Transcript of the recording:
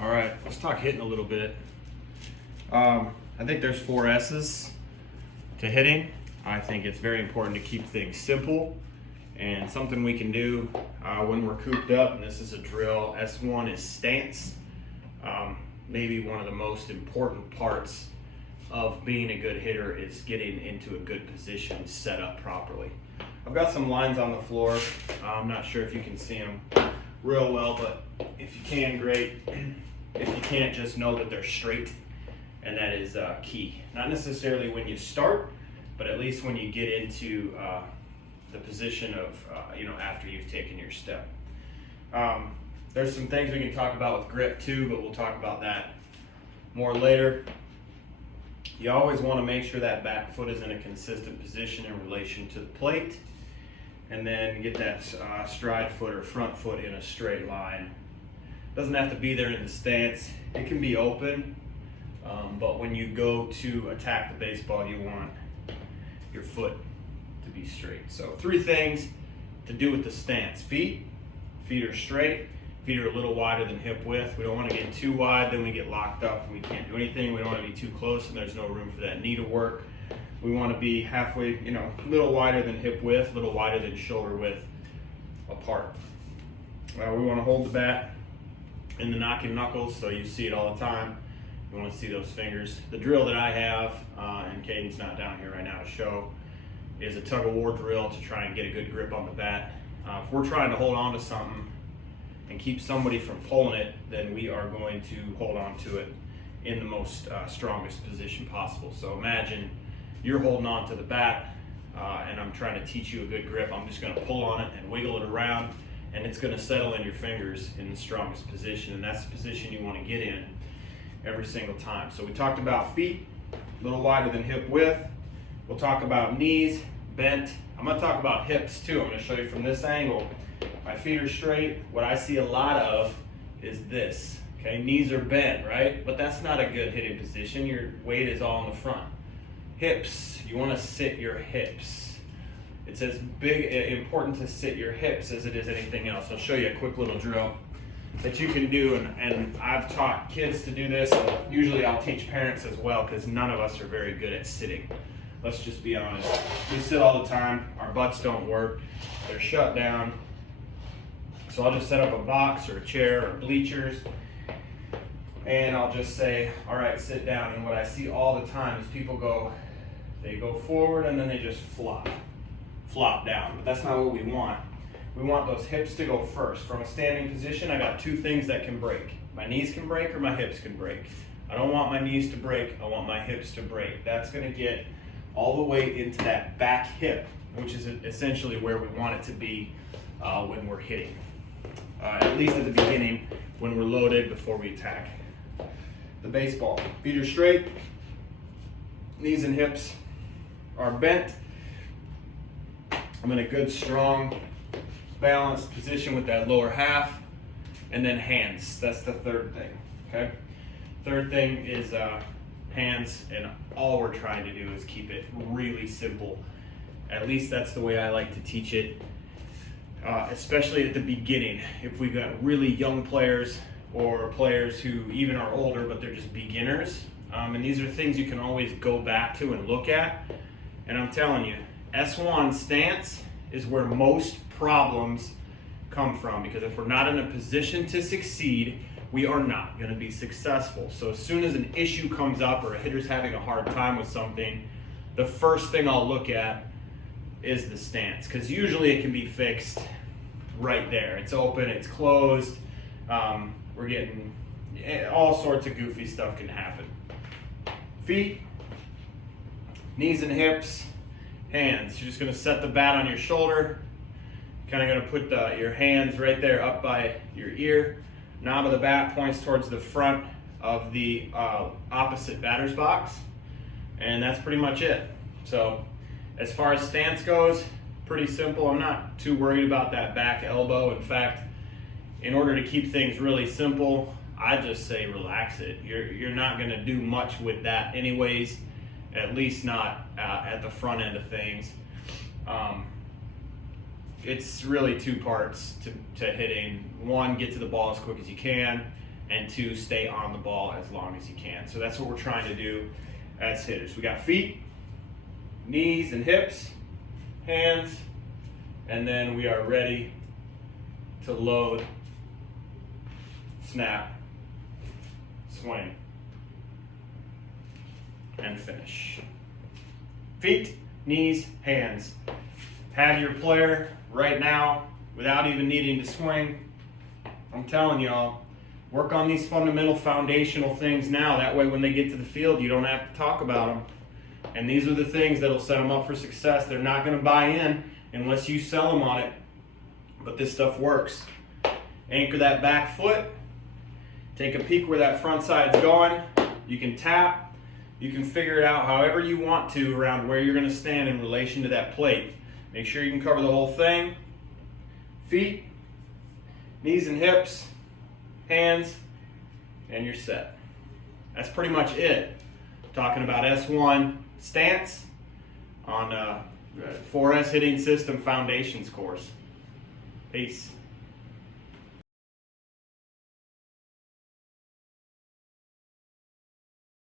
All right, let's talk hitting a little bit. I think there's 4 S's to hitting. I think it's very important to keep things simple and something we can do when we're cooped up, and this is a drill. S1 is stance. Maybe one of the most important parts of being a good hitter is getting into a good position set up properly. I've got some lines on the floor. I'm not sure if you can see them real well, but if you can, great. If you can't, just know that they're straight, and that is key. Not necessarily when you start, but at least when you get into the position of, after you've taken your step. There's some things we can talk about with grip too, but we'll talk about that more later. You always want to make sure that back foot is in a consistent position in relation to the plate, and then get that stride foot or front foot in a straight line. Doesn't have to be there in the stance. It can be open, but when you go to attack the baseball, you want your foot to be straight. So 3 things to do with the stance. Feet are straight. Feet are a little wider than hip width. We don't want to get too wide, then we get locked up and we can't do anything. We don't want to be too close and there's no room for that knee to work. We want to be halfway, a little wider than hip width, a little wider than shoulder width apart. We want to hold the bat in the knocking knuckles, so you see it all the time. You want to see those fingers. The drill that I have, and Caden's not down here right now to show, is a tug of war drill to try and get a good grip on the bat. If we're trying to hold on to something and keep somebody from pulling it, then we are going to hold on to it in the most strongest position possible. So imagine you're holding on to the bat and I'm trying to teach you a good grip. I'm just going to pull on it and wiggle it around, and it's going to settle in your fingers in the strongest position, and that's the position you want to get in every single time. So we talked about feet, a little wider than hip width. We'll talk about knees, bent. I'm going to talk about hips too. I'm going to show you from this angle. My feet are straight. What I see a lot of is this. Okay, knees are bent, right? But that's not a good hitting position. Your weight is all in the front. Hips, you want to sit your hips. It's as important to sit your hips as it is anything else. I'll show you a quick little drill that you can do, and I've taught kids to do this, and usually I'll teach parents as well, because none of us are very good at sitting. Let's just be honest. We sit all the time, our butts don't work, they're shut down. So I'll just set up a box or a chair or bleachers, and I'll just say, all right, sit down. And what I see all the time is people go forward and then they just flop down. But that's not what we want. We want those hips to go first. From a standing position, I got 2 things that can break. My knees can break or my hips can break. I don't want my knees to break, I want my hips to break. That's gonna get all the way into that back hip, which is essentially where we want it to be when we're hitting. At least at the beginning, when we're loaded before we attack the baseball. Feet are straight, knees and hips are bent. I'm in a good, strong, balanced position with that lower half, and then hands. That's the 3rd thing, okay? 3rd thing is hands, and all we're trying to do is keep it really simple. At least that's the way I like to teach it, especially at the beginning. If we've got really young players or players who even are older, but they're just beginners, and these are things you can always go back to and look at. And I'm telling you, S1 stance is where most problems come from, because if we're not in a position to succeed, we are not going to be successful. So as soon as an issue comes up or a hitter's having a hard time with something, the first thing I'll look at is the stance, because usually it can be fixed right there. It's open, it's closed. We're getting all sorts of goofy stuff can happen. Feet, knees and hips, hands. You're just going to set the bat on your shoulder. Kind of going to put your hands right there up by your ear. Knob of the bat points towards the front of the opposite batter's box, and that's pretty much it. So as far as stance goes, pretty simple. I'm not too worried about that back elbow. In fact, in order to keep things really simple, I just say relax it. You're not going to do much with that anyways, at least not at the front end of things. It's really 2 parts to hitting. 1, get to the ball as quick as you can, and 2, stay on the ball as long as you can. So that's what we're trying to do as hitters. We got feet, knees and hips, hands, and then we are ready to load, snap, swing, and finish. Feet, knees, hands. Have your player right now without even needing to swing. I'm telling y'all, work on these fundamental foundational things now. That way when they get to the field, you don't have to talk about them. And these are the things that'll set them up for success. They're not going to buy in unless you sell them on it. But this stuff works. Anchor that back foot. Take a peek where that front side's going. You can tap. You can figure it out however you want to around where you're going to stand in relation to that plate. Make sure you can cover the whole thing. Feet, knees and hips, hands, and you're set. That's pretty much it. Talking about S1 stance on 4S Hitting System Foundations course. Peace.